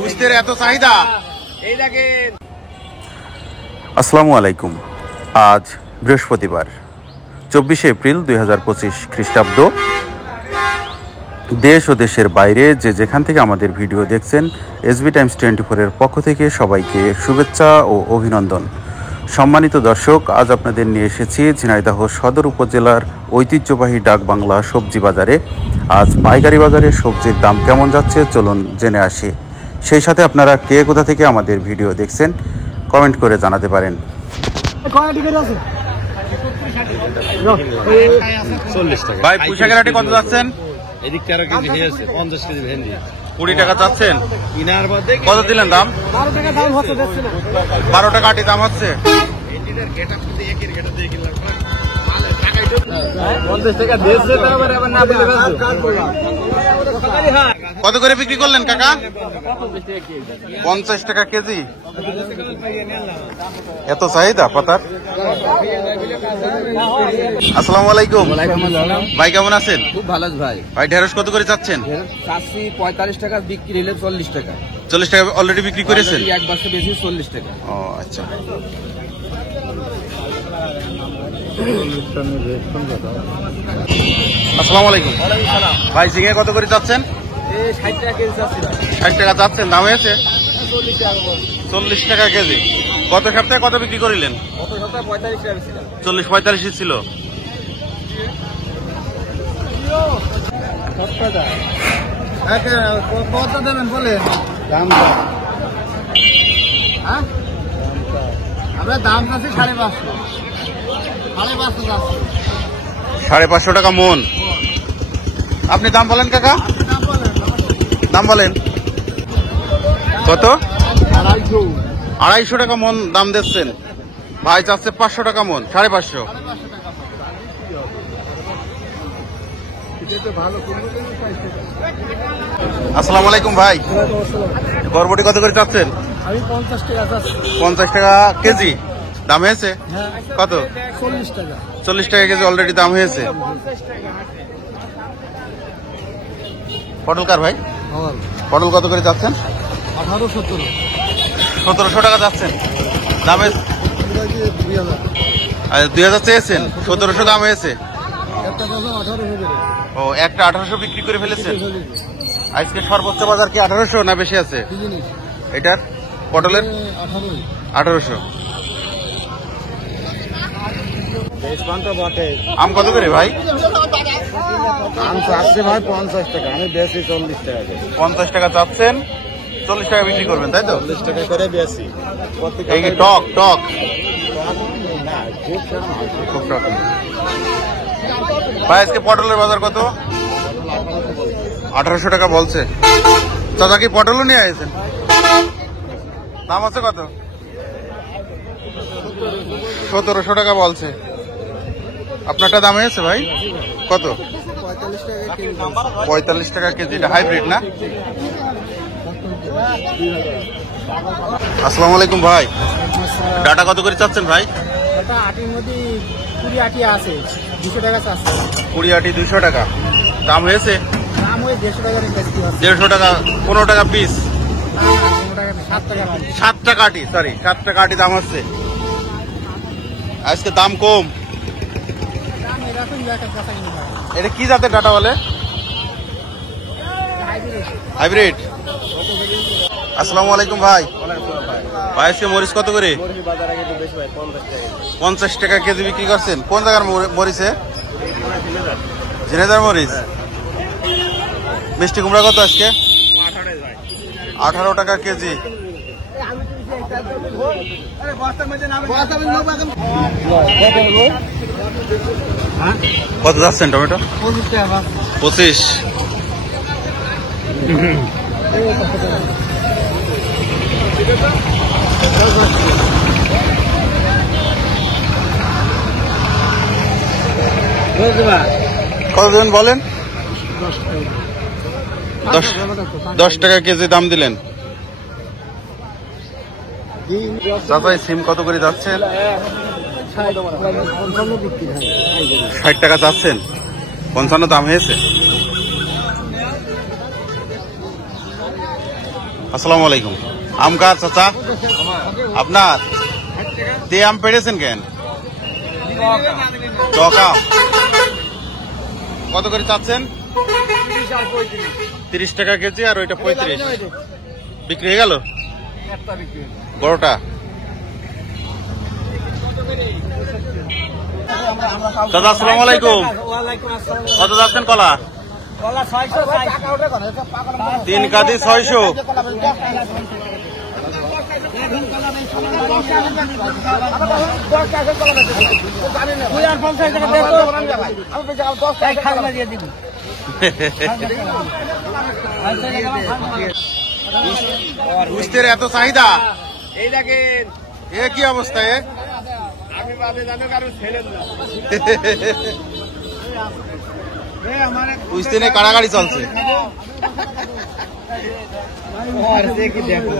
বুঝতে এত চাহিদা। আসসালামু আলাইকুম। আজ বৃহস্পতিবার 24 এপ্রিল 2025 খ্রিস্টাব্দ। দেশ ও দেশের বাইরে যে যেখান থেকে আমাদের ভিডিও দেখছেন, এসবি টাইমস 24-এর পক্ষ থেকে সবাইকে শুভেচ্ছা ও অভিনন্দন। সম্মানিত দর্শক, আজ আপনাদের নিয়ে এসেছি ঝিনাইদহ সদর উপজেলার ঐতিহ্যবাহী ডাকবাংলা সবজি বাজারে। আজ পাইকারি বাজারে সবজির দাম কেমন যাচ্ছে চলুন জেনে আসি। সেই সাথে আপনারা কে কোথা থেকে আমাদের ভিডিও দেখছেন কমেন্ট করে জানাতে পারেন। ভাই পুঁইশাকের হাটে কত যাচ্ছেন? এদিক 13 কেজি হয়ে আছে, 50 কেজি ভেন্ডি 20 টাকা যাচ্ছেন। কিনার বাদে কত দিলেন দাম? 12 টাকা আটি দাম হচ্ছে। 50 টাকা দিয়েছে, তারপরে আবার না বলে কত করে বিক্রি করলেন কাকা? 50 টাকা কেজি। এত চাহিদা পাতার। আসসালামু আলাইকুম। ভাই কেমন আছেন? খুব ভালো ভাই। ভাই ঢেঁড়স কত করে চাচ্ছেন? 45 টাকা বিক্রি হলে 40 টাকা। 40 টাকা অলরেডি বিক্রি করেছেন? এক বছর বেশি 40 টাকা। ও আচ্ছা। আসসালামু আলাইকুম। ভাই ঝিঙে কত করে চাচ্ছেন? 60 টাকা কেজি আছে। 60 টাকা চাচ্ছেন, দাম হয়েছে 40 টাকা কেজি। গত সপ্তাহে কত বিক্রি করিলেন? গত সপ্তাহে 45 টাকা ছিল। 40-45 ছিল। কত দেবেন বলেন? দাম হ্যাঁ, আমরা দাম আছে 550। 550 টাকা মন। আপনি দাম বলেন কাকা, দাম বলেন কত? 250 টাকা মন দাম দিচ্ছেন। ভাই চাচ্ছে 500 টাকা মন, 550। আসসালামু আলাইকুম ভাই। বরবটি কত করে চাচ্ছেন? আমি 50 টাকা চাচ্ছি। 50 টাকা কেজি দাম হয়েছে। কত? 40 টাকা। 40 টাকা কেজি অলরেডি দাম হয়েছে। পটল কার ভাই? পটল কত করে যাচ্ছেন? 1700 টাকা যাচ্ছেন। দামে 2000 চেয়েছেন, 1700 দাম হয়েছে। ও, একটা 1800 বিক্রি করে ফেলেছেন। আজকে সর্বোচ্চ বাজার কি 1800 না বেশি আছে? এটার পটলের 1800। আম কত করে ভাই? আম চাচ্ছে ভাই 50 টাকা, আমি বেশি 40 টাকা। 50 টাকা চাচ্ছেন, 40 টাকা বিক্রি করবেন তাই তো? 40 টাকা করে বেশি। এই কি টক টক? খুব টক। ভাই আজকে পটলের বাজার কত? 1800 টাকা বলছে। চাচা কি পটলও নিয়ে আসেছেন? দাম আছে কত? 1700 টাকা বলছে। আপনারটা দাম হয়েছে ভাই কত? 45 টাকা কেজি। এটা হাইব্রিড না? আসসালামু আলাইকুম ভাই। ডাটা কত করে চাচ্ছেন ভাই? আটির মধ্যে 20 আটি আছে, 200 টাকা চাচ্ছে। 20 আটি 200 টাকা দাম হয়েছে। দাম ওই 150 টাকা বেশি আছে। 150 টাকা, 15 টাকা পিস। 7 টাকা। 7 টাকা আটি, সরি 7 টাকা আটি দাম হচ্ছে। আজকে দাম কম। এটা কি জাতের ডাটা বলে? হাইব্রিড। আসসালামু আলাইকুম ভাই। ভাই আজকে মরিচ কত করে? 50 টাকা কেজি বিক্রি করছেন। কোন জায়গার মরিচে? ঝিনাইদহ মরিচ। মিষ্টি কুমড়া কত আজকে? 18 টাকা কেজি। কত যাচ্ছেন টমেটো? 25। কত দিন বলেন? 10 টাকা কেজি দাম দিলেন। চাচা সিম কত করে যাচ্ছেন? 60 টাকা যাচ্ছেন। 55 দাম হয়েছে। আসসালামু আলাইকুম। আম কার চাচা? আপনার? তে আম পেড়েছেন কেন? টক আম কত করে চাচ্ছেন? 30 টাকা কেজি, আর ওইটা 35। বিক্রি হয়ে গেল বড়টা? দাদা আসসালামু আলাইকুম। কত যাচ্ছেন কলা? 3 কাদি 600। বুঝতে এত চাহিদা, এই দেখেন এ কি অবস্থা? আমি বাদে জানো কারো ছেলে বুঝতে নেই, কাড়াকাড়ি চলছে। দেখো